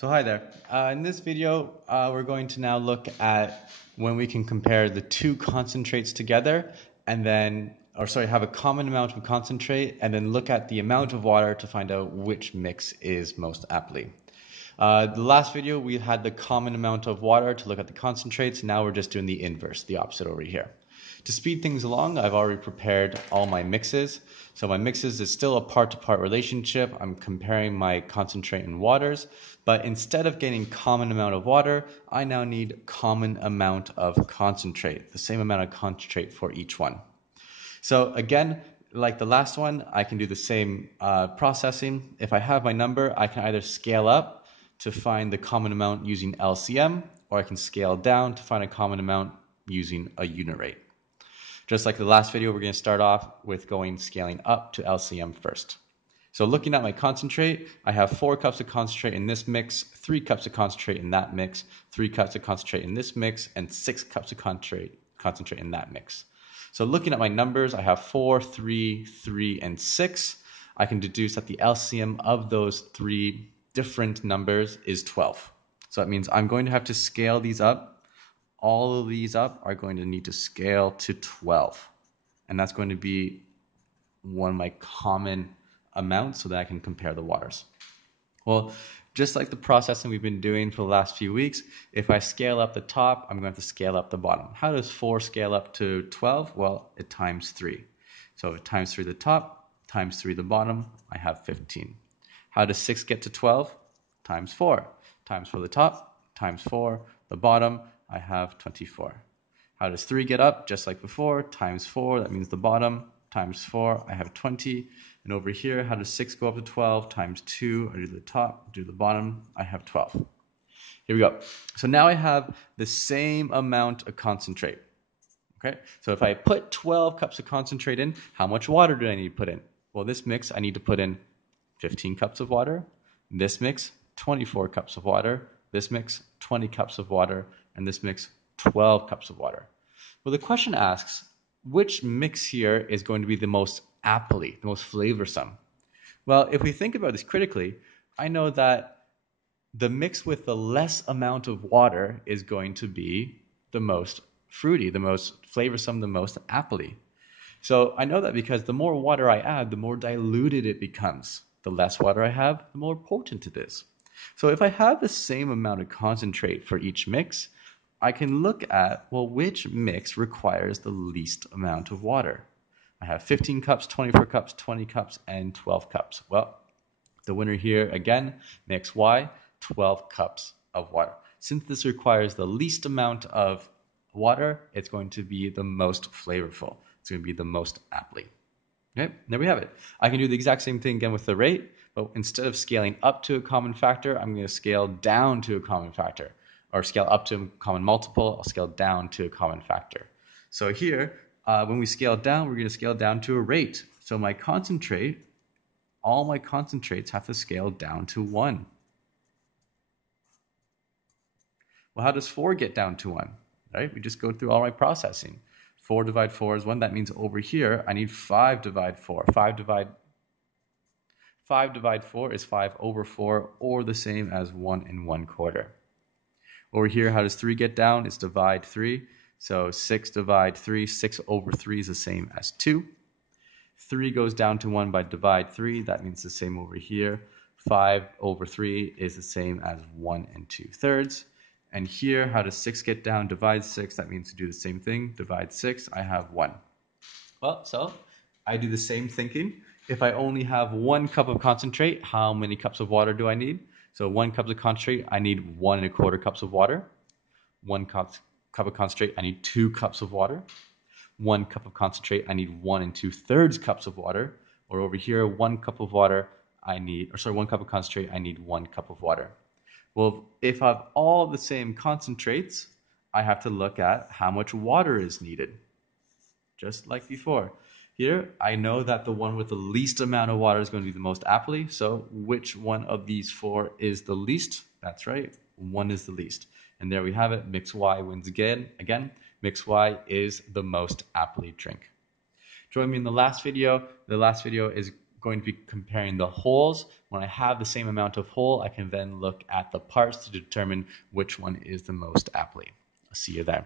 So hi there. In this video, we're going to now look at when we can compare the two concentrates together and then, have a common amount of concentrate and then look at the amount of water to find out which mix is most aptly. The last video, we had the common amount of water to look at the concentrates. Now we're just doing the inverse, the opposite over here. To speed things along, I've already prepared all my mixes. So my mixes is still a part-to-part relationship. I'm comparing my concentrate and waters, but instead of getting common amount of water, I now need common amount of concentrate, the same amount of concentrate for each one. So again, like the last one, I can do the same processing. If I have my number, I can either scale up to find the common amount using LCM, or I can scale down to find a common amount using a unit rate. Just like the last video, we're going to start off with scaling up to LCM first. So looking at my concentrate, I have 4 cups of concentrate in this mix, 3 cups of concentrate in that mix, 3 cups of concentrate in this mix, and 6 cups of concentrate in that mix. So looking at my numbers, I have 4, 3, 3, and 6. I can deduce that the LCM of those 3 different numbers is 12. So that means I'm going to have to scale these up. All of these up are going to need to scale to 12. And that's going to be one of my common amounts so that I can compare the waters. Well, just like the processing we've been doing for the last few weeks, if I scale up the top, I'm going to have to scale up the bottom. How does 4 scale up to 12? Well, it times 3. So if times 3 the top, times 3 the bottom, I have 15. How does 6 get to 12? Times 4. Times 4 the top, times 4 the bottom, I have 24. How does 3 get up? Just like before, times 4, that means the bottom, times 4, I have 20. And over here, how does 6 go up to 12? Times 2, I do the top, do the bottom, I have 12. Here we go. So now I have the same amount of concentrate. Okay, so if I put 12 cups of concentrate in, how much water do I need to put in? Well, this mix, I need to put in 15 cups of water. This mix, 24 cups of water. This mix, 20 cups of water. And this mix, 12 cups of water. Well, the question asks, which mix here is going to be the most aptly, the most flavorsome? Well, if we think about this critically, I know that the mix with the less amount of water is going to be the most fruity, the most flavorsome, the most aptly. So I know that because the more water I add, the more diluted it becomes. The less water I have, the more potent it is. So if I have the same amount of concentrate for each mix, I can look at, well, which mix requires the least amount of water? I have 15 cups, 24 cups, 20 cups, and 12 cups. Well, the winner here, again, mix Y, 12 cups of water. Since this requires the least amount of water, it's going to be the most flavorful. It's going to be the most aptly. Okay, there we have it. I can do the exact same thing again with the rate, but instead of scaling up to a common factor, I'm going to scale down to a common factor. Or scale up to a common multiple, I'll scale down to a common factor. So here, when we scale down, we're going to scale down to a rate. So my concentrate, all my concentrates have to scale down to 1. Well, how does 4 get down to 1? Right? We just go through all my processing. 4 divide 4 is 1. That means over here, I need 5 divide 4. 5 divide 4 is 5 over 4, or the same as 1 1/4. Over here, how does 3 get down? It's divide 3. So 6 divide 3, 6 over 3 is the same as 2. 3 goes down to 1 by divide 3. That means the same over here. 5 over 3 is the same as 1 2/3. And here, how does 6 get down? Divide 6. That means to do the same thing. Divide 6, I have 1. Well, so I do the same thinking. If I only have 1 cup of concentrate, how many cups of water do I need? So 1 cup of concentrate, I need 1 1/4 cups of water. 1 cup of concentrate, I need 2 cups of water. 1 cup of concentrate, I need 1 2/3 cups of water. Or over here, 1 cup of water, 1 cup of concentrate, I need 1 cup of water. Well, if I have all the same concentrates, I have to look at how much water is needed. Just like before. Here, I know that the one with the least amount of water is going to be the most aptly. So which one of these 4 is the least? That's right, 1 is the least. And there we have it. Mix Y wins again. Mix Y is the most aptly drink. Join me in the last video. The last video is going to be comparing the wholes. When I have the same amount of whole, I can then look at the parts to determine which one is the most aptly. I'll see you there.